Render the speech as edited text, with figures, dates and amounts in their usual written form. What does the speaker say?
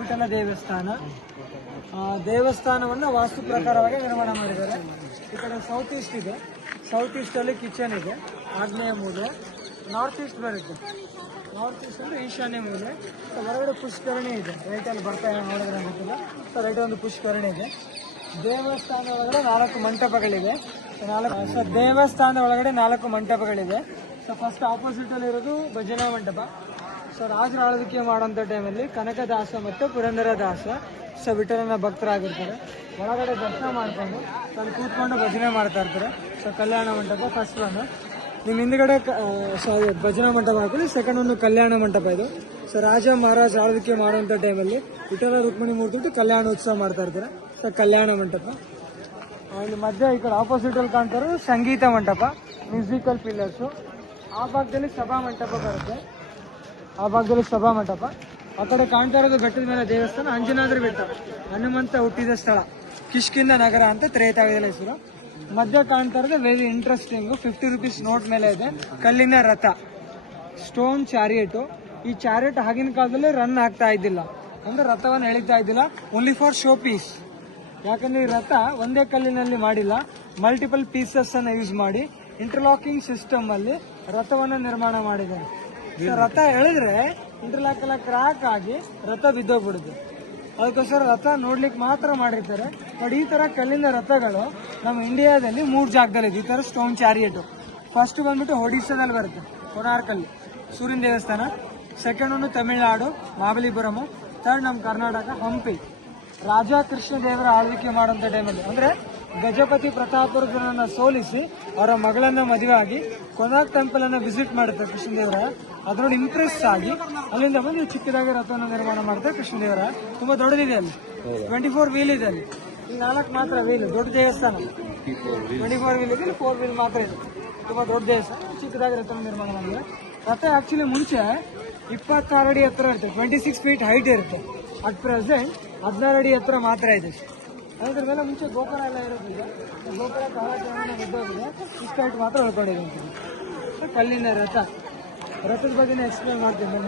ವಿಠಲ ದೇವಸ್ಥಾನ ದೇವಸ್ಥಾನವನ್ನು ವಾಸ್ತು ಪ್ರಕಾರವಾಗಿ ನಿರ್ಮಾಣ ಮಾಡಿದ್ದಾರೆ. ಈ ಕಡೆ ಸೌತ್ ಈಸ್ಟ್ ಇದೆ, ಸೌತ್ ಈಸ್ಟ್ ಅಲ್ಲಿ ಕಿಚನ್ ಇದೆ, ಆಗ್ನೇಯ ಮೂಲೆ. ನಾರ್ತ್ ಈಸ್ಟ್ ಬರುತ್ತೆ, ನಾರ್ತ್ ಈಸ್ಟ್ ಅಂದ್ರೆ ಈಶಾನ್ಯ ಮೂಲೆ. ಹೊರಗಡೆ ಪುಷ್ಕರಣಿ ಇದೆ, ರೈಟ್ ಅಲ್ಲಿ ಬರ್ತಾ ನೋಡಿದ್ರೆ ಗೊತ್ತಿಲ್ಲ. ರೈಟ್ ಒಂದು ಪುಷ್ಕರಣಿ ಇದೆ. ದೇವಸ್ಥಾನ ಒಳಗಡೆ 4 ಮಂಟಪಗಳಿವೆ. ದೇವಸ್ಥಾನದ ಒಳಗಡೆ 4 ಮಂಟಪಗಳಿವೆ. ಫಸ್ಟ್ ಆಪೋಸಿಟ್ ಅಲ್ಲಿ ಇರೋದು ಭಜನಾ ಮಂಟಪ. ರಾಜರ ಆಳ್ವಿಕೆ ಮಾಡುವಂತ ಟೈಮಲ್ಲಿ ಕನಕದಾಸ ಮತ್ತು ಪುರಂದರದಾಸ ವಿಠಲನ ಭಕ್ತರಾಗಿರ್ತಾರೆ. ಒಳಗಡೆ ದರ್ಶನ ಮಾಡ್ಕೊಂಡು ಅಲ್ಲಿ ಕೂತ್ಕೊಂಡು ಭಜನೆ ಮಾಡ್ತಾ ಇರ್ತಾರೆ. Kalyana Mantapa first one. ನಿಮ್ಮ ಹಿಂದ್ಗಡೆ ಭಜನಾ ಮಂಟಪ ಹಾಕಿ, ಸೆಕೆಂಡ್ ಒಂದು ಕಲ್ಯಾಣ ಮಂಟಪ ಇದು. ರಾಜ ಮಹಾರಾಜ ಆಳ್ವಿಕೆ ಮಾಡುವಂತ ಟೈಮಲ್ಲಿ ವಿಠಲ ರುಕ್ಮಿಣಿ ಮೂರ್ತಿ ಕಲ್ಯಾಣೋತ್ಸವ ಮಾಡ್ತಾ ಇರ್ತಾರೆ. ಕಲ್ಯಾಣ ಮಂಟಪ. ಇಲ್ಲಿ ಮಧ್ಯ ಈ ಕಡೆ ಆಪೋಸಿಟ್ ಅಲ್ಲಿ ಕಾಣ್ತಾರೋ ಸಂಗೀತ ಮಂಟಪ, ಮ್ಯೂಸಿಕಲ್ ಪಿಲ್ಲರ್ಸು. ಆ ಭಾಗದಲ್ಲಿ ಸಭಾ ಮಂಟಪ ಬರುತ್ತೆ, ಆ ಭಾಗದಲ್ಲಿ ಸಭಾ ಮಂಟಪ. ಆ ಕಡೆ ಕಾಣ್ತಾ ಇರೋದು ಬೆಟ್ಟದ ಮೇಲೆ ದೇವಸ್ಥಾನ ಅಂಜನಾದ್ರಿ ಬೆಟ್ಟ, ಹನುಮಂತ ಹುಟ್ಟಿದ ಸ್ಥಳ, ಕಿಷ್ಕಿಂದ ನಗರ ಅಂತ ತ್ರೇತಾಯುಗದ ಹೆಸರು. ಮಧ್ಯ ಕಾಣ್ತಾ ಇರೋದು ವೆರಿ ಇಂಟ್ರೆಸ್ಟಿಂಗ್, 50 ರೂಪೀಸ್ ನೋಟ್ ಮೇಲೆ ಇದೆ, ಕಲ್ಲಿನ ರಥ, ಸ್ಟೋನ್ ಚಾರಿಯೇಟು. ಈ ಚಾರಿಯೇಟ್ ಆಗಿನ ಕಾಲದಲ್ಲಿ ರನ್ ಆಗ್ತಾ ಇದ್ದಿಲ್ಲ, ಅಂದ್ರೆ ರಥವನ್ನು ಎಳಿತಾ ಇದ್ದಿಲ್ಲ, ಓನ್ಲಿ ಫಾರ್ ಶೋ ಪೀಸ್. ಯಾಕಂದ್ರೆ ಈ ರಥ ಒಂದೇ ಕಲ್ಲಿನಲ್ಲಿ ಮಾಡಿಲ್ಲ, ಮಲ್ಟಿಪಲ್ ಪೀಸಸ್ ಅನ್ನ ಯೂಸ್ ಮಾಡಿ ಇಂಟರ್ಲಾಕಿಂಗ್ ಸಿಸ್ಟಮ್ ಅಲ್ಲಿ ರಥವನ್ನು ನಿರ್ಮಾಣ ಮಾಡಿದ್ದಾರೆ. ರಥ ಎಳೆದ್ರೆ ಇಂಟರ್ಲಾಕ್ ಎಲ್ಲ ಕ್ರಾಕ್ ಆಗಿ ರಥ ಬಿದ್ದೋಗ್ಬಿಡುತ್ತೆ. ಅದಕ್ಕೋಸ್ಕರ ರಥ ನೋಡ್ಲಿಕ್ಕೆ ಮಾತ್ರ ಮಾಡಿರ್ತಾರೆ. ಬಟ್ ಈ ತರ ಕಲ್ಲಿನ ರಥಗಳು ನಮ್ಮ ಇಂಡಿಯಾದಲ್ಲಿ 3 ಜಾಗದಲ್ಲಿ ಇದೆ. ಈ ತರ ಸ್ಟೋನ್ ಚಾರಿಯೇಟು. ಫಸ್ಟ್ ಬಂದ್ಬಿಟ್ಟು ಒಡಿಸ್ಸಾದಲ್ಲಿ ಬರುತ್ತೆ, ಕೊನಾರ್ಕಲ್ಲಿ ಸೂರ್ಯನ ದೇವಸ್ಥಾನ. ಸೆಕೆಂಡ್ ಒಂದು ತಮಿಳುನಾಡು ಮಹಾಬಲಿಪುರಂ. ಥರ್ಡ್ ನಮ್ಮ ಕರ್ನಾಟಕ ಹಂಪಿ. ರಾಜ ಕೃಷ್ಣ ದೇವರ ಆಳ್ವಿಕೆ ಮಾಡುವಂತ ಟೈಮಲ್ಲಿ ಅಂದ್ರೆ ಗಜಪತಿ ಪ್ರತಾಪರುದ್ರನನ್ನ ಸೋಲಿಸಿ ಅವರ ಮಗಳನ್ನ ಮದುವೆ ಆಗಿ ಕೊನಾರ್ಕ್ ಟೆಂಪಲ್ ಅನ್ನ ವಿಸಿಟ್ ಮಾಡುತ್ತೆ ಕೃಷ್ಣದೇವರ. ಅದರೊಳಗೆ ಇಂಪ್ರೆಸ್ ಆಗಿ ಅಲ್ಲಿಂದ ಬಂದು ಚಿಕ್ಕದಾಗಿ ರಥವನ್ನು ನಿರ್ಮಾಣ ಮಾಡುತ್ತೆ ಕೃಷ್ಣದೇವರ. ತುಂಬಾ ದೊಡ್ಡದಿದೆ, ಅಲ್ಲಿ 24 ವೀಲ್ ಇದೆ. ಅಲ್ಲಿ 4 ಮಾತ್ರ ವೀಲ್, ದೊಡ್ಡ ದೇವಸ್ಥಾನ. 24 ವೀಲ್ ಇದೆ, 4 ವೀಲ್ ಮಾತ್ರ ಇದೆ. ತುಂಬಾ ದೊಡ್ಡ ದೇವಸ್ಥಾನ, ಚಿಕ್ಕದಾಗಿ ರಥವನ್ನು ನಿರ್ಮಾಣ ಮಾಡಿದ್ರೆ. ರಥ ಆಕ್ಚುಲಿ ಮುಂಚೆ 26 ಅಡಿ ಎತ್ತರ ಇರುತ್ತೆ, 26 ಫೀಟ್ ಹೈಟ್ ಇರುತ್ತೆ. ಅಟ್ ಪ್ರೆಸೆಂಟ್ 16 ಅಡಿ ಎತ್ತರ ಮಾತ್ರ ಇದೆ. ಅದ್ರ ಮೇಲೆ ಮುಂಚೆ ಗೋಪುರ ಎಲ್ಲ ಇರೋದಿಲ್ಲ, ಗೋಪುರ ಕಾಲಕ್ರಮೇಣ ಬಿದ್ದೋಗಿದೆ, ಇಷ್ಟು ಹೈಟ್ ಮಾತ್ರ ಉಳ್ಕೊಂಡಿದೆ. ಕಲ್ಲಿನ ರಥದ ಬಗ್ಗೆನೇ ಎಕ್ಸ್ಪ್ಲೇನ್ ಮಾಡ್ತೀನಿ.